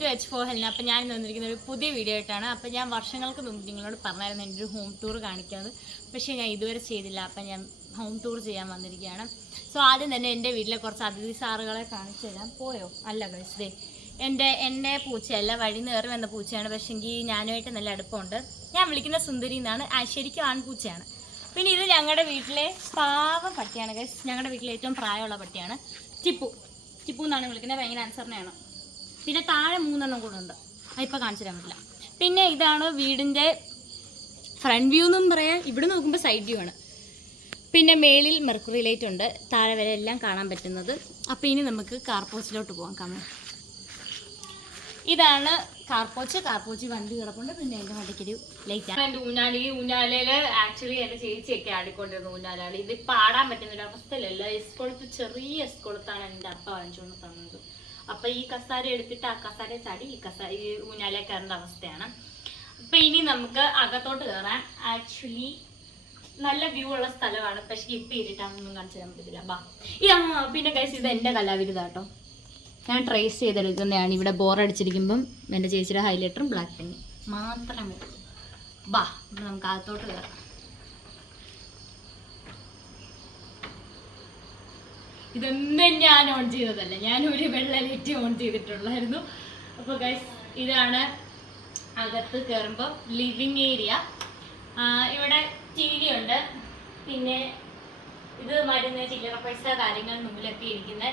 To H4 Helna. അപ്പോൾ ഞാൻ വന്നിരിക്കുന്ന ഒരു പുതിയ വീഡിയോ ആയിട്ടാണ്. അപ്പോൾ ഞാൻ വർഷങ്ങൾക്ക് മുമ്പ് നിങ്ങളോട് പറഞ്ഞായിരുന്നു എൻ്റെ ഒരു ഹോം ടൂർ കാണിക്കാമെന്ന്. പക്ഷേ ഞാൻ ഇതുവരെ ചെയ്തില്ല. അപ്പം ഞാൻ ഹോം ടൂർ ചെയ്യാൻ വന്നിരിക്കുകയാണ്. സോ ആദ്യം തന്നെ എൻ്റെ വീട്ടിലെ കുറച്ച് അതിഥി സാറുകളെ കാണിച്ചു തരാം. പോയോ? അല്ല ഗൈസ്, ദേ എൻ്റെ പൂച്ചയല്ല, വഴി കയറി വന്ന പൂച്ചയാണ്. പക്ഷേങ്കിൽ ഞാനുമായിട്ട് നല്ല അടുപ്പമുണ്ട്. ഞാൻ വിളിക്കുന്ന സുന്ദരി എന്നാണ്. ശരിക്കും ആൺപൂച്ചയാണ്. പിന്നെ ഇത് ഞങ്ങളുടെ വീട്ടിലെ പാവം പട്ടിയാണ് ഗൈസ്. ഞങ്ങളുടെ വീട്ടിലെ ഏറ്റവും പ്രായമുള്ള പട്ടിയാണ്. ടിപ്പു എന്നാണ് വിളിക്കുന്നത്. ഭയങ്കര അനുസരണയാണ്. പിന്നെ താഴെ 3 എണ്ണം കൂടെ ഉണ്ട്. അതിപ്പോൾ കാണിച്ചു തരാൻ പറ്റില്ല. പിന്നെ ഇതാണ് വീടിൻ്റെ ഫ്രണ്ട് വ്യൂ എന്നും പറയാം. ഇവിടെ നോക്കുമ്പോൾ സൈഡ് വ്യൂ ആണ്. പിന്നെ മേളിൽ മെർക്കുറി ലൈറ്റ് ഉണ്ട്. താഴെ വരെ എല്ലാം കാണാൻ പറ്റുന്നത്. അപ്പോൾ ഇനി നമുക്ക് കാർപോച്ചിലോട്ട് പോകാം. കാണാം, ഇതാണ് കാർപോച്ച് വണ്ടി കിടപ്പുണ്ട്. പിന്നെ എൻ്റെ മണ്ടയ്ക്കൊരു ലൈറ്റാണ്. എൻ്റെ ഊഞ്ഞാലയിൽ ആക്ച്വലി എൻ്റെ ചേച്ചിയൊക്കെ ആടിക്കൊണ്ടിരുന്നു ഊഞ്ഞാലാളി. ഇത് പാടാൻ പറ്റുന്നൊരു അവസ്ഥയിലല്ല. എസ്കൊളുത്ത്, ചെറിയ എസ്കൊളുത്താണ് എൻ്റെ അപ്പ വാങ്ങിച്ചുകൊണ്ട് തന്നത്. അപ്പം ഈ കസാര എടുത്തിട്ട് ആ കസാര ചാടി ഈ ഊഞ്ഞാലേ കയറേണ്ട അവസ്ഥയാണ്. അപ്പം ഇനി നമുക്ക് അകത്തോട്ട് കയറാൻ. ആക്ച്വലി നല്ല വ്യൂ ഉള്ള സ്ഥലമാണ്. പക്ഷേ ഇപ്പം ഇരുട്ടാണെന്നൊന്നും കാണിച്ചു തരാൻ പറ്റത്തില്ല. പിന്നെ കഴിച്ച് ഇത് എൻ്റെ കലാവിരുതാട്ടോ. ഞാൻ ട്രേസ് ചെയ്തെടുക്കുന്നതാണ്. ഇവിടെ ബോറടിച്ചിരിക്കുമ്പം എൻ്റെ ചേച്ചിയുടെ ഹൈലൈറ്ററും ബ്ലാക്ക് പെന്നും മാത്രമേ ഉള്ളൂ. നമുക്ക് അകത്തോട്ട് കയറാം. ഇതൊന്നും ഞാൻ ഓൺ ചെയ്തതല്ല. ഞാൻ ഒരു വെള്ള ലൈറ്റ് ഓൺ ചെയ്തിട്ടുള്ളായിരുന്നു. അപ്പോൾ ഗൈസ്, ഇതാണ് അകത്ത് കയറുമ്പോൾ ലിവിങ് ഏരിയ. ഇവിടെ TV ഉണ്ട്. പിന്നെ ഇത് മരുന്ന്, ചില്ലറ പൈസ കാര്യങ്ങൾ, നൂലൊക്കെ ഇരിക്കുന്ന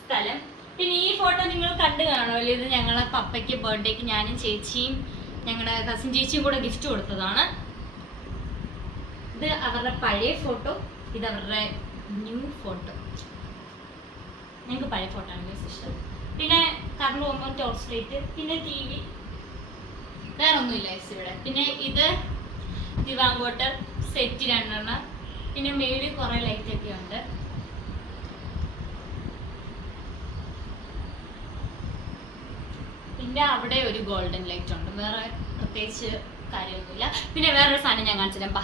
സ്ഥലം. പിന്നെ ഈ ഫോട്ടോ നിങ്ങൾ കണ്ടു കാണുമല്ലോ. ഇത് ഞങ്ങളെ പപ്പയ്ക്ക് ബർത്ത്ഡേക്ക് ഞാനും ചേച്ചിയും ഞങ്ങളുടെ കസിൻ ചേച്ചിയും കൂടെ ഗിഫ്റ്റ് കൊടുത്തതാണ്. ഇത് അവരുടെ പഴയ ഫോട്ടോ, ഇത് അവരുടെ ന്യൂ ഫോട്ടോ. ഞങ്ങൾക്ക് പഴയ ഫോട്ടോ ആണ് ഇഷ്ടം. പിന്നെ കറണ്ട് പോകുമ്പോൾ ടോർച്ച് ലൈറ്റ്, പിന്നെ TV, വേറെ ഒന്നുമില്ല ഇവിടെ. പിന്നെ ഇത് ദിവാൻ വാട്ടർ സെറ്റ് 2 എണ്ണം. പിന്നെ മേളിൽ കുറേ ലൈറ്റൊക്കെ ഉണ്ട്. പിന്നെ അവിടെ ഒരു ഗോൾഡൻ ലൈറ്റ് ഉണ്ട്. വേറെ പ്രത്യേകിച്ച് കാര്യമൊന്നുമില്ല. പിന്നെ വേറൊരു സാധനം ഞാൻ കാണിച്ചില്ല.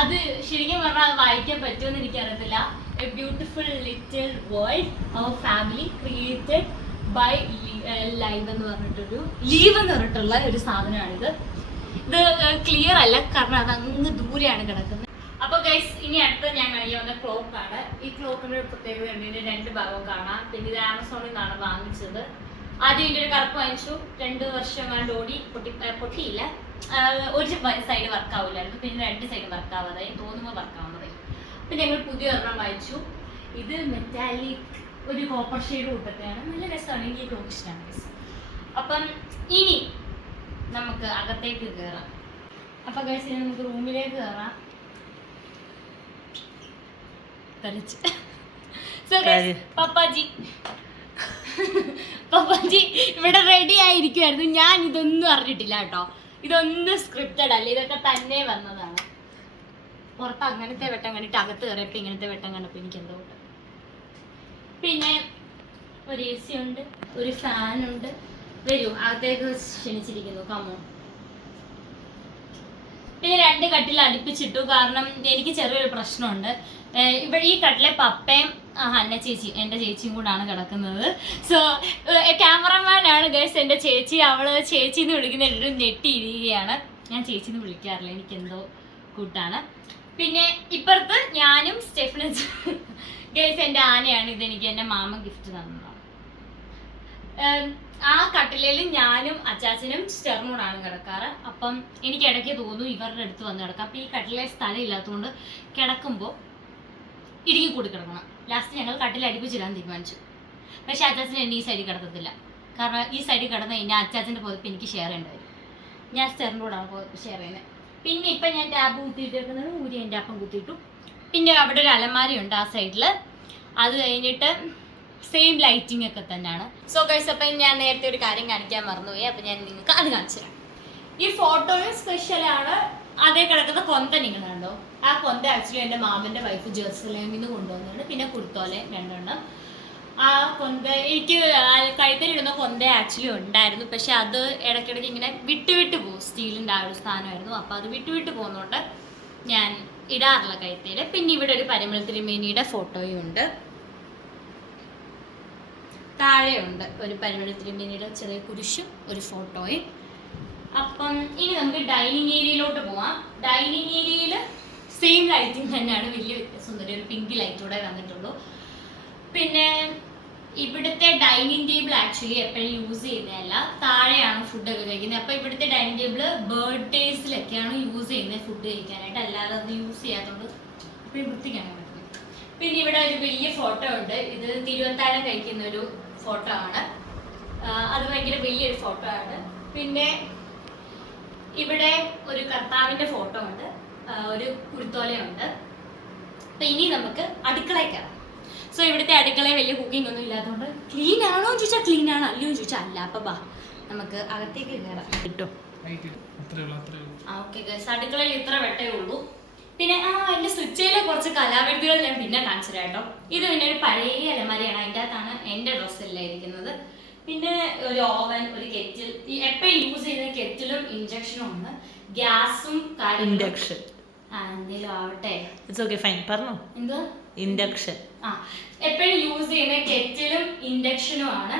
അത് ശരിക്കും പറഞ്ഞാൽ അത് വായിക്കാൻ പറ്റുമെന്ന് എനിക്കറിയത്തില്ല. A beautiful little world our family created by live എന്ന് പറഞ്ഞിട്ടുള്ള ഒരു സാധനമാണിത്. ഇത് ക്ലിയർ അല്ല, കാരണം അത് അങ്ങ് ദൂരെയാണ് കിടക്കുന്നത്. അപ്പോൾ ഗൈസ്, ഇനി അടുത്ത ഞാൻ കാണിക്കാവുന്ന ക്ലോക്കാണ്. ഈ ക്ലോക്കിൻ്റെ ഒരു പ്രത്യേകത ഉണ്ട്. ഇതിൻ്റെ 2 ഭാഗവും കാണാം. പിന്നെ ഇത് ആമസോണിൽ നിന്നാണ് വാങ്ങിച്ചത്. ആദ്യം ഇതിൻ്റെ ഒരു കറുപ്പ് വാങ്ങിച്ചു. 2 വർഷം കണ്ട് ഓടി, പൊട്ടിയില്ല. ഒരു സൈഡ് വർക്കാവില്ലായിരുന്നു. പിന്നെ 2 സൈഡ് വർക്കാവാതായി, തോന്നുമ്പോൾ വർക്കാവുന്നതായി. പിന്നെ ഞങ്ങൾ പുതിയ ഒരെണ്ണം വാങ്ങിച്ചു. ഇത് മെറ്റാലിക് ഒരു കോപ്പർ ഷെയ്ഡ് കൂട്ടത്തെയാണ്. നല്ല രസമാണ്. എനിക്ക് ക്ലോക്ക് ഇഷ്ടമാണ്. അപ്പം ഇനി നമുക്ക് അകത്തേക്ക് കയറാം. അപ്പം ഗൈസ്, ഇനി നമുക്ക് റൂമിലേക്ക് കയറാം. പപ്പാജി ഇവിടെ റെഡി ആയിരിക്കുമായിരുന്നു. ഞാൻ ഇതൊന്നും അറിഞ്ഞിട്ടില്ല കേട്ടോ. ഇതൊന്നും സ്ക്രിപ്റ്റഡ് അല്ല, ഇതൊക്കെ തന്നെ വന്നതാണ്. പുറത്ത് അങ്ങനത്തെ വെട്ടം കണ്ടിട്ട് അകത്ത് കയറിയപ്പോൾ ഇങ്ങനത്തെ വെട്ടം കണ്ടപ്പോൾ എനിക്ക് എന്തോ. പിന്നെ ഒരു AC ഉണ്ട്, ഒരു ഫാനുണ്ട്. വരൂ, അകത്തേക്ക് ക്ഷണിച്ചിരിക്കുന്നു. കമോ. പിന്നെ 2 കട്ടിൽ അടുപ്പിച്ചിട്ടു. കാരണം എനിക്ക് ചെറിയൊരു പ്രശ്നമുണ്ട്. ഇവിടെ ഈ കട്ടിലെ പപ്പയും ഹന്ന ചേച്ചി, എൻ്റെ ചേച്ചിയും കൂടാണ് കിടക്കുന്നത്. സോ ക്യാമറമാനാണ് ഗൈസ് എൻ്റെ ചേച്ചി. അവള് ചേച്ചിന്ന് വിളിക്കുന്ന ഞെട്ടിയിരിക്കുകയാണ്. ഞാൻ ചേച്ചിന്ന് വിളിക്കാറില്ല, എനിക്കെന്തോ കൂട്ടാണ്. പിന്നെ ഇപ്പുറത്ത് ഞാനും സ്റ്റെഫിനും ഗൈസ് എൻ്റെ ആനയാണ്. ഇതെനിക്ക് എൻ്റെ മാമ ഗിഫ്റ്റ് തന്നതാണ്. ആ കട്ടിലേൽ ഞാനും അച്ചാച്ചനും സ്റ്റെറിനോടാണ് കിടക്കാറ്. അപ്പം എനിക്ക് ഇടയ്ക്ക് തോന്നും ഇവരുടെ അടുത്ത് വന്ന് കിടക്കാം. അപ്പം ഈ കട്ടിലെ സ്ഥലം ഇല്ലാത്തതുകൊണ്ട് കിടക്കുമ്പോൾ ഇടുങ്ങി കൂടി കിടക്കണം. ലാസ്റ്റ് ഞങ്ങൾ കട്ടിൽ അടുപ്പിച്ചിടാൻ തീരുമാനിച്ചു. പക്ഷേ അച്ചാച്ചൻ എന്നെ ഈ സൈഡിൽ കിടത്തത്തില്ല. കാരണം ഈ സൈഡിൽ കിടന്ന് കഴിഞ്ഞാൽ അച്ചാച്ചൻ്റെ പുതപ്പ് എനിക്ക് ഷെയർ ചെയ്യേണ്ടി വരും. ഞാൻ സ്റ്റെറിനോടാണ് പുതപ്പ് ഷെയർ ചെയ്യുന്നത്. പിന്നെ ഇപ്പം ഞാൻ ടാപ്പ് കുത്തിയിട്ട് വെക്കുന്നത് ഊരി എൻ്റെ അപ്പം കുത്തിയിട്ടു. പിന്നെ അവിടെ ഒരു അലമാരയുണ്ട് ആ സൈഡിൽ. അത് കഴിഞ്ഞിട്ട് സെയിം ലൈറ്റിംഗ് ഒക്കെ തന്നെയാണ്. സോ ഗൈസ്, അപ്പം ഞാൻ നേരത്തെ ഒരു കാര്യം കാണിക്കാൻ മറന്നുപോയി. അപ്പം ഞാൻ നിങ്ങൾക്ക് അത് കാണിച്ചു തരാം. ഈ ഫോട്ടോയും സ്പെഷ്യലാണ്. അതേ കിടക്കുന്ന കൊന്ത നിങ്ങൾ കണ്ടോ? ആ കൊന്ത ആക്ച്വലി എൻ്റെ മാമൻ്റെ വൈഫ് ജെറുസലേമിൽ നിന്ന് കൊണ്ടുവന്നതാണ്. പിന്നെ കുർത്തോലെ 2 എണ്ണം. ആ കൊന്ത എനിക്ക് കഴുത്തിലിടുന്ന കൊന്ത ആക്ച്വലി ഉണ്ടായിരുന്നു. പക്ഷെ അത് ഇടയ്ക്കിടയ്ക്ക് ഇങ്ങനെ വിട്ടുവിട്ട് പോകും. സ്റ്റീലിൻ്റെ ആ ഒരു സ്ഥാനമായിരുന്നു. അപ്പോൾ അത് വിട്ടുവിട്ട് പോകുന്നതുകൊണ്ട് ഞാൻ ഇടാറില്ല കഴുത്തിൽ. പിന്നെ ഇവിടെ ഒരു പരിമള തിരുമേനിയുടെ ഫോട്ടോയും ഉണ്ട്. താഴെയുണ്ട് ഒരു പരിമളത്തിന് പിന്നീട് ചെറിയ കുരിശും ഒരു ഫോട്ടോയും. അപ്പം ഇനി നമുക്ക് ഡൈനിങ് ഏരിയയിലോട്ട് പോവാം. ഡൈനിങ് ഏരിയയിൽ സെയിം ലൈറ്റിംഗ് തന്നെയാണ്, വലിയ വ്യത്യാസമൊന്നുമില്ല, ഒരു പിങ്ക് ലൈറ്റൂടെ വന്നിട്ടുള്ളൂ. പിന്നെ ഇവിടുത്തെ ഡൈനിങ് ടേബിൾ ആക്ച്വലി എപ്പോഴും യൂസ് ചെയ്യുന്നതല്ല, താഴെയാണ് ഫുഡൊക്കെ കഴിക്കുന്നത്. അപ്പോൾ ഇവിടുത്തെ ഡൈനിങ് ടേബിൾ ബർത്ത്ഡേസിലൊക്കെയാണ് യൂസ് ചെയ്യുന്നത് ഫുഡ് കഴിക്കാനായിട്ട്, അല്ലാതെ അത് യൂസ് ചെയ്യാത്തതുകൊണ്ട് എപ്പോഴും വൃത്തിക്കാണ് കിടക്കുന്നത്. പിന്നെ ഇവിടെ ഒരു വലിയ ഫോട്ടോ ഉണ്ട്, ഇത് തിരുവത്താഴം കഴിക്കുന്ന ഒരു ഫോട്ടോ ആണ്, അത് ഭയങ്കര വലിയൊരു ഫോട്ടോ ആണ്. പിന്നെ ഇവിടെ ഒരു കർത്താവിൻ്റെ ഫോട്ടോ ഉണ്ട്, ഒരു കുരുത്തോലയുണ്ട്. അപ്പം ഇനി നമുക്ക് അടുക്കളയിൽ കയറാം. സോ ഇവിടുത്തെ അടുക്കളയിൽ വലിയ കുക്കിംഗ് ഒന്നും ഇല്ലാത്തതുകൊണ്ട് ക്ലീൻ ആണോ എന്ന് ചോദിച്ചാൽ ക്ലീൻ ആണ്, അല്ലയോ എന്ന് ചോദിച്ചാൽ അല്ല. അപ്പം ബാ നമുക്ക് അകത്തേക്ക് കയറാം. കിട്ടും. ഓക്കെ ഗൈസ്, അടുക്കളയിൽ ഇത്ര വെട്ടേ ഉള്ളൂ. പിന്നെ എൻ്റെ സ്വിച്ചിലെ കുറച്ച് കലാവിരുദ്ധകൾ ഞാൻ പിന്നെ കാണിച്ചു തരാം കേട്ടോ. ഇത് പിന്നെ ഒരു പഴയ അലമാരയാണ്, അതിൻ്റെ അകത്താണ് എൻ്റെ ഡ്രസ്സെല്ലാം ഇരിക്കുന്നത്. പിന്നെ ഒരു ഓവൻ, ഒരു കെറ്റിൽ, എപ്പോഴും യൂസ് ചെയ്യുന്ന കെറ്റിലും ഇൻഡക്ഷനും ആണ്, ഗ്യാസും ഇൻഡക്ഷൻ എന്തെങ്കിലും ആവട്ടെ. പറഞ്ഞോ എന്തോ ഇൻഡക്ഷൻ. എപ്പോഴും യൂസ് ചെയ്യുന്ന കെറ്റിലും ഇൻഡക്ഷനും ആണ്.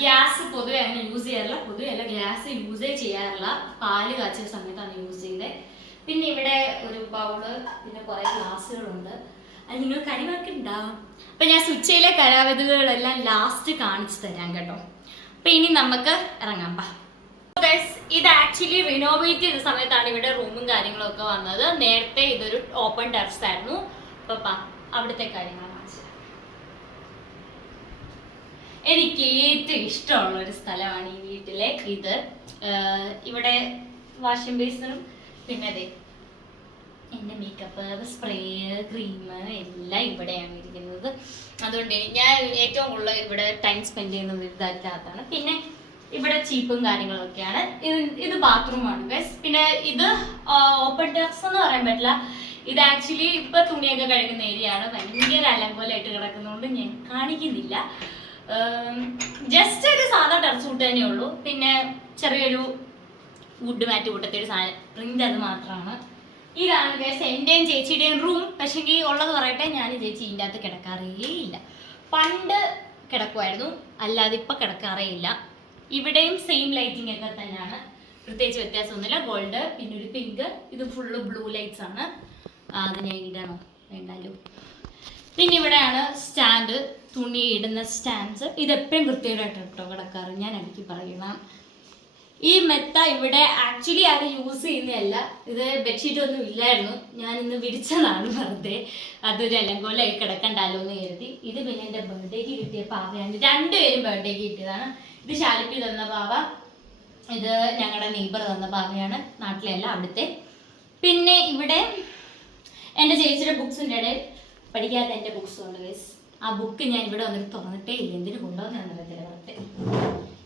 ഗ്യാസ് പൊതുവെ അങ്ങനെ യൂസ് ചെയ്യാറില്ല, പൊതുവെ അല്ല ഗ്യാസ് യൂസേ ചെയ്യാറില്ല, പാല് കാച്ചിയ സമയത്താണ് യൂസ് ചെയ്തത്. പിന്നെ ഇവിടെ ഒരു ബൗള്, പിന്നെ കുറേ ഗ്ലാസ്സുകളുണ്ട്. അത് നിങ്ങൾ കരിവാക്കുണ്ടാവും. അപ്പം ഞാൻ സ്വിച്ചിലെ കലാവിധികളെല്ലാം ലാസ്റ്റ് കാണിച്ചു തരാം കേട്ടോ. അപ്പം ഇനി നമുക്ക് ഇറങ്ങാം. ഇത് ആക്ച്വലി റിനോവേറ്റ് ചെയ്ത സമയത്താണ് ഇവിടെ റൂമും കാര്യങ്ങളും ഒക്കെ വന്നത്. നേരത്തെ ഇതൊരു ഓപ്പൺ ടെറസ് ആയിരുന്നു. അപ്പൊ അവിടുത്തെ കാര്യങ്ങൾ കാണിച്ചു. എനിക്ക് ഏറ്റവും ഇഷ്ടമുള്ള ഒരു സ്ഥലമാണ് ഈ വീട്ടിലെ ഇത്. ഇവിടെ വാഷിംഗ് ബേസിനും പിന്നെ അതെ എൻ്റെ മേക്കപ്പ്, സ്പ്രേ, ക്രീം എല്ലാം ഇവിടെയാണ് ഇരിക്കുന്നത്. അതുകൊണ്ട് ഞാൻ ഏറ്റവും കൂടുതൽ ഇവിടെ ടൈം സ്പെൻഡ് ചെയ്യുന്നത് ഇതല്ലാത്തതാണ്. പിന്നെ ഇവിടെ ചീപ്പും കാര്യങ്ങളൊക്കെയാണ്. ഇത് ബാത്റൂമാണ് ഗൈസ്. പിന്നെ ഇത് ഓപ്പൺ ടെറസ് എന്ന് പറയാൻ പറ്റില്ല, ഇത് ആക്ച്വലി ഇപ്പൊ തുണിയൊക്കെ കഴുകുന്ന ഏരിയ ആണ്. ഭയങ്കര അലങ്കോലമായിട്ട് കിടക്കുന്നതുകൊണ്ട് ഞാൻ കാണിക്കുന്നില്ല. ജസ്റ്റ് ഒരു സാധാ ടെറസ് കൂട്ട് തന്നെ ഉള്ളൂ. പിന്നെ ചെറിയൊരു വുഡ് മാറ്റ് കൂട്ടത്തെ ഒരു സാധനം പ്രിന്റ്, അത് മാത്രമാണ്. ഇതാണ് ഗൈസ് എൻ്റെയും ചേച്ചിയുടെയും റൂം. പക്ഷെങ്കിൽ ഉള്ളത് പറയട്ടെ, ഞാൻ ചേച്ചി ഇതിൻ്റെ അകത്ത് കിടക്കാറേ ഇല്ല. പണ്ട് കിടക്കുമായിരുന്നു, അല്ലാതെ ഇപ്പം കിടക്കാറേ ഇല്ല. ഇവിടെയും സെയിം ലൈറ്റിംഗ് ഒക്കെ തന്നെയാണ്, പ്രത്യേകിച്ച് വ്യത്യാസമൊന്നുമില്ല. ഗോൾഡ്, പിന്നെ ഒരു പിങ്ക്, ഇത് ഫുള്ള് ബ്ലൂ ലൈറ്റ്സ് ആണ്. അത് ഞാൻ ഇടണോ വേണ്ടല്ലോ. പിന്നെ ഇവിടെയാണ് സ്റ്റാൻഡ്, തുണി ഇടുന്ന സ്റ്റാൻഡ്സ്. ഇതെപ്പോഴും വൃത്തികേടായിട്ട് കേട്ടോ കിടക്കാറ്, ഞാൻ അടുക്കി പറയണം. ഈ മെത്ത ഇവിടെ ആക്ച്വലി ആരും യൂസ് ചെയ്യുന്നതല്ല, ഇത് ബെഡ്ഷീറ്റ് ഒന്നും ഇല്ലായിരുന്നു, ഞാൻ ഇന്ന് വിരിച്ചതാണ് വെറുതെ. അതൊരു അലങ്കോലായി കിടക്കണ്ടല്ലോ എന്ന് കരുതി. ഇത് പിന്നെ എൻ്റെ ബർത്ത്ഡേക്ക് കിട്ടിയ പാവയാണ്, രണ്ടുപേരും ബർത്ത്ഡേക്ക് കിട്ടിയതാണ്. ഇത് ശാലിപ്പി തന്ന പാവ, ഇത് ഞങ്ങളുടെ നെയ്ബർ തന്ന പാവയാണ്, നാട്ടിലല്ല അവിടുത്തെ. പിന്നെ ഇവിടെ എൻ്റെ ചേച്ചിയുടെ ബുക്സിൻ്റെ ഇടയിൽ പഠിക്കാത്ത എൻ്റെ ബുക്സ് ഉണ്ട് ഗൈസ്. ആ ബുക്ക് ഞാൻ ഇവിടെ വന്നിട്ട് തുറന്നിട്ടേ ഇല്ല, എന്തിനു കൊണ്ടുവന്നാണ് ചിലവർക്ക്.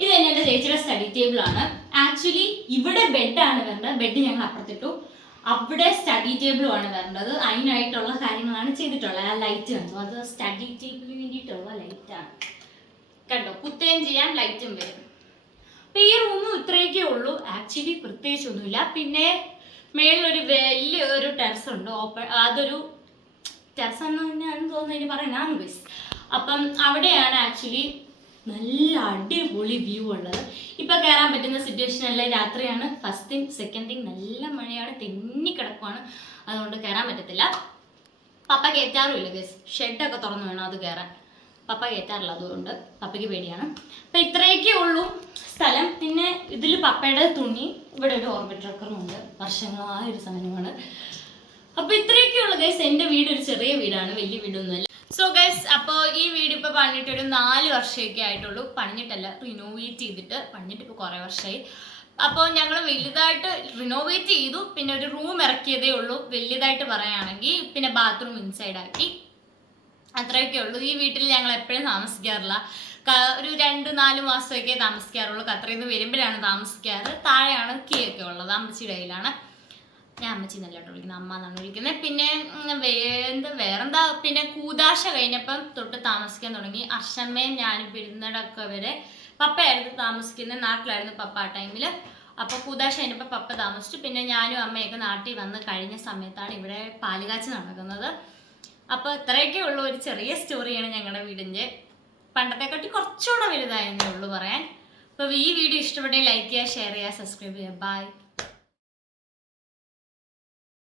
ഇത് തന്നെ എൻ്റെ ചേച്ചിയുടെ സ്റ്റഡി ടേബിൾ ആണ്. ആക്ച്വലി ഇവിടെ ബെഡാണ് വരേണ്ടത്, ബെഡ് ഞങ്ങൾ അപ്പുറത്തിട്ടു. അവിടെ സ്റ്റഡി ടേബിളും ആണ് വരേണ്ടത്. അതിനായിട്ടുള്ള കാര്യങ്ങളാണ് ചെയ്തിട്ടുള്ളത്. ആ ലൈറ്റ് കണ്ടു, അത് സ്റ്റഡി ടേബിളിന് വേണ്ടിയിട്ടുള്ള ലൈറ്റാണ് കണ്ടോ. കുത്തുകയും ചെയ്യാൻ ലൈറ്റും വരും. അപ്പം ഈ റൂമും ഇത്രയൊക്കെ ഉള്ളൂ, ആക്ച്വലി പ്രത്യേകിച്ചൊന്നുമില്ല. പിന്നെ മേളിലൊരു വലിയൊരു ടെറസ് ഉണ്ട്, ഓപ്പൺ. അതൊരു ടെറസ് എന്ന് തന്നെയാണ് തോന്നുന്നു ഇനി പറയാനാണ് ബസ്. അപ്പം അവിടെയാണ് ആക്ച്വലി നല്ല അടിപൊളി വ്യൂ ഉള്ളത്. ഇപ്പം കയറാൻ പറ്റുന്ന സിറ്റുവേഷൻ അല്ല, രാത്രിയാണ്. First thing. സെക്കൻഡ് തിങ്, നല്ല മഴയാണ്, തെന്നി കിടക്കുവാണ്, അതുകൊണ്ട് കയറാൻ പറ്റത്തില്ല. പപ്പ കയറ്റാറുമില്ല ഗസ്, ഷെഡൊക്കെ തുറന്നു വേണം അത് കയറാൻ. പപ്പ കയറ്റാറില്ല, അതുകൊണ്ട് പപ്പയ്ക്ക് പേടിയാണ്. അപ്പം ഇത്രയൊക്കെ ഉള്ളൂ സ്ഥലം. പിന്നെ ഇതിൽ പപ്പയുടെ തുണി, ഇവിടെ ഒരു ഓർബിറ്റ് ട്രക്കറുമുണ്ട്, വർഷങ്ങളായ ഒരു സാധനമാണ്. അപ്പോൾ ഇത്രയൊക്കെ ഉള്ളു ഗൈസ്. എൻ്റെ വീട് ഒരു ചെറിയ വീടാണ്, വലിയ വീടൊന്നുമല്ല. സോ ഗൈസ്, അപ്പോൾ ഈ വീട് ഇപ്പോൾ പണിഞ്ഞിട്ട് ഒരു 4 വർഷമൊക്കെ ആയിട്ടുള്ളൂ. പണിഞ്ഞിട്ടല്ല, റിനോവേറ്റ് ചെയ്തിട്ട്. പണിഞ്ഞിട്ട് ഇപ്പോൾ കുറേ വർഷമായി. അപ്പോൾ ഞങ്ങൾ വലുതായിട്ട് റിനോവേറ്റ് ചെയ്തു. പിന്നെ ഒരു റൂം ഇറക്കിയതേ ഉള്ളൂ, വലിയതായിട്ട് പറയുകയാണെങ്കിൽ. പിന്നെ ബാത്റൂം ഇൻസൈഡ് ആക്കി, അത്രയൊക്കെ ഉള്ളൂ. ഈ വീട്ടിൽ ഞങ്ങൾ എപ്പോഴും താമസിക്കാറില്ല, ഒരു 2-4 മാസമൊക്കെ താമസിക്കാറുള്ളൂ. ഖത്തറിൽ നിന്ന് വരുമ്പോഴാണ് താമസിക്കാറ്. താഴെയാണ് കീയൊക്കെ ഉള്ളത്, അമ്മച്ചിയുടെ കയ്യിലാണ്. ഞാൻ അമ്മച്ചി നല്ല കേട്ടോ വിളിക്കുന്നത്, അമ്മ എന്നാണ് വിളിക്കുന്നത്. പിന്നെ വേറെന്താ, പിന്നെ കൂതാശ കഴിഞ്ഞപ്പം തൊട്ട് താമസിക്കാൻ തുടങ്ങി. അർഷമ്മയും ഞാനും പെരുന്നടൊക്കെ വരെ പപ്പയായിരുന്നു താമസിക്കുന്നത്, നാട്ടിലായിരുന്നു പപ്പ ആ ടൈമിൽ. അപ്പോൾ കൂതാശ കഴിഞ്ഞപ്പോൾ പപ്പ താമസിച്ചു. പിന്നെ ഞാനും അമ്മയൊക്കെ നാട്ടിൽ വന്ന് കഴിഞ്ഞ സമയത്താണ് ഇവിടെ പാലുകാച്ച് നടക്കുന്നത്. അപ്പോൾ ഇത്രയൊക്കെ ഉള്ളൂ, ഒരു ചെറിയ സ്റ്റോറിയാണ് ഞങ്ങളുടെ വീടിൻ്റെ. പണ്ടത്തെക്കാട്ടി കുറച്ചുകൂടെ വലുതായെന്നേ ഉള്ളൂ പറയാൻ. അപ്പോൾ ഈ വീഡിയോ ഇഷ്ടപ്പെട്ടെങ്കിൽ ലൈക്ക് ചെയ്യുക, ഷെയർ ചെയ്യുക, സബ്സ്ക്രൈബ് ചെയ്യുക. ബൈ.